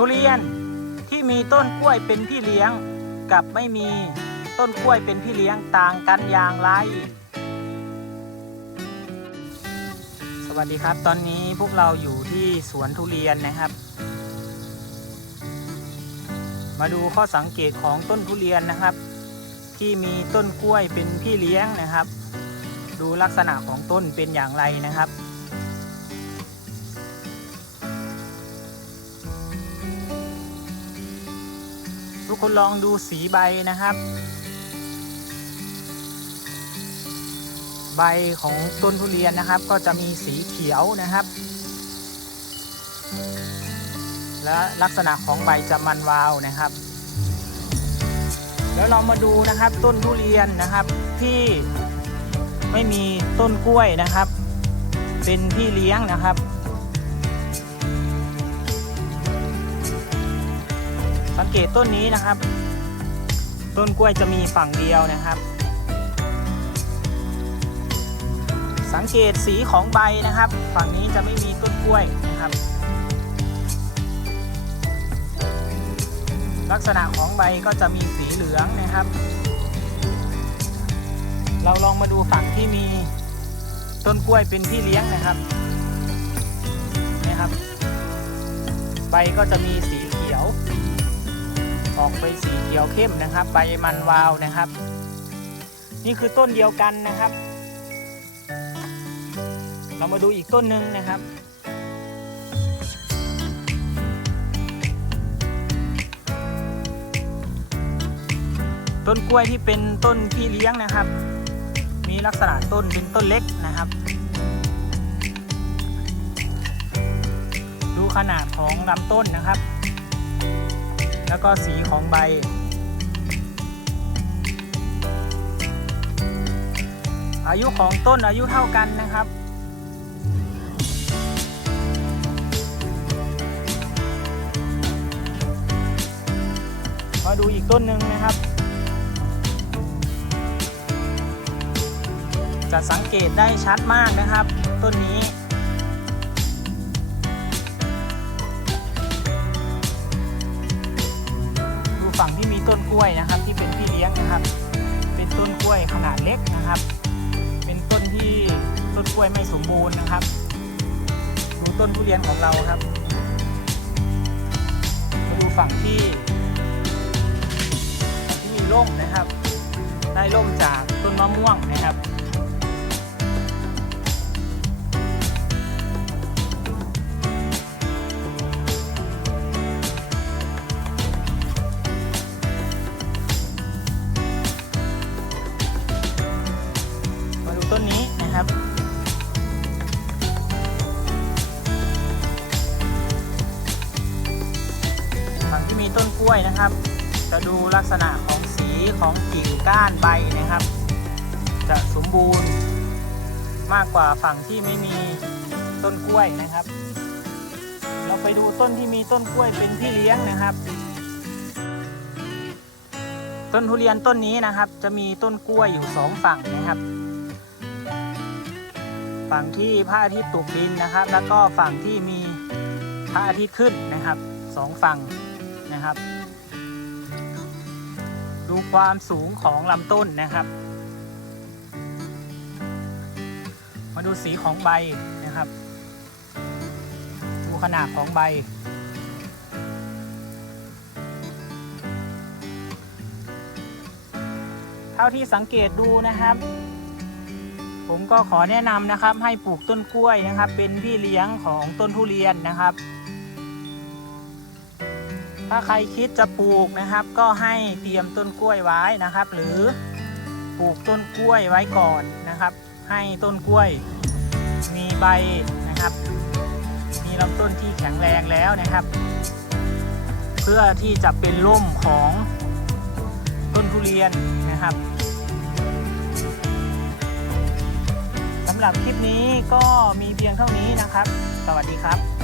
ทุเรียนที่มีต้นกล้วยเป็นพี่เลี้ยง กับไม่มีต้นกล้วยเป็นพี่เลี้ยงต่างกันอย่างไร สวัสดีครับ ตอนนี้พวกเราอยู่ที่สวนทุเรียนนะครับ มาดูข้อสังเกตของต้นทุเรียนนะครับ ที่มีต้นกล้วยเป็นพี่เลี้ยงนะครับ ดูลักษณะของต้นเป็นอย่างไรนะครับ คนลองดูสีใบนะครับ ใบของต้นทุเรียนนะครับ ก็จะมีสีเขียวนะครับ และลักษณะของใบจะมันวาวนะครับ แล้วเรามาดูนะครับต้นทุเรียนนะครับที่ไม่มีต้นกล้วยนะครับ เป็นพี่เลี้ยงนะครับ เกตต้นนี้นะครับ ต้นกล้วยจะมีฝั่งเดียวนะครับ สังเกตสีของใบนะครับ ฝั่งนี้จะไม่มีต้นกล้วยนะครับ ลักษณะของใบก็จะมีสีเหลืองนะครับ เราลองมาดูฝั่งที่มีต้นกล้วยเป็นพี่เลี้ยงนะครับนี่ครับ ใบก็จะมีสี เขียวออกไปสีเขียวเข้มนะครับ ใบมันวาวนะครับ นี่คือต้นเดียวกันนะครับ เรามาดูอีกต้นหนึ่งนะครับต้นกล้วยที่เป็นต้นพี่เลี้ยงนะครับ มีลักษณะต้นเป็นต้นเล็กนะครับ ดูขนาดของลำต้นนะครับ แล้วก็สีของใบ อายุของต้นอายุเท่ากันนะครับมาดูอีกต้นหนึ่งนะครับ จะสังเกตได้ชัดมากนะครับ ต้นนี้ ล้วยนะครับ ที่เป็นพี่เลี้ยงนะครับ เป็นต้นกล้วยขนาดเล็กนะครับ เป็นต้นที่ต้นกล้วยไม่สมบูรณ์นะครับ ดูต้นทุเรียนของเราครับ มาดูฝั่งที่ที่มีร่มนะครับ ได้ร่มจากต้นมะม่วงนะครับ ต้นกล้วยนะครับ จะดูลักษณะของสีของกิ่งก้านใบนะครับ จะสมบูรณ์มากกว่าฝั่งที่ไม่มีต้นกล้วยนะครับ เราไปดูต้นที่มีต้นกล้วยเป็นพี่เลี้ยงนะครับ ต้นทุเรียนต้นนี้นะครับ จะมีต้นกล้วยอยู่สองฝั่งนะครับฝั่งที่พระอาทิตย์ตกดินนะครับ แล้วก็ฝั่งที่มีพระอาทิตย์ขึ้นนะครับสองฝั่ง นะครับ ดูความสูงของลำต้นนะครับ มาดูสีของใบนะครับ ดูขนาดของใบ เท่าที่สังเกตดูนะครับผมก็ขอแนะนำนะครับให้ปลูกต้นกล้วยนะครับ เป็นพี่เลี้ยงของต้นทุเรียนนะครับ ถ้าใครคิดจะปลูกนะครับ ก็ให้เตรียมต้นกล้วยไว้นะครับ หรือปลูกต้นกล้วยไว้ก่อนนะครับ ให้ต้นกล้วยมีใบนะครับ มีลำต้นที่แข็งแรงแล้วนะครับ เพื่อที่จะเป็นร่มของต้นทุเรียนนะครับสำหรับคลิปนี้ก็มีเพียงเท่านี้นะครับ สวัสดีครับ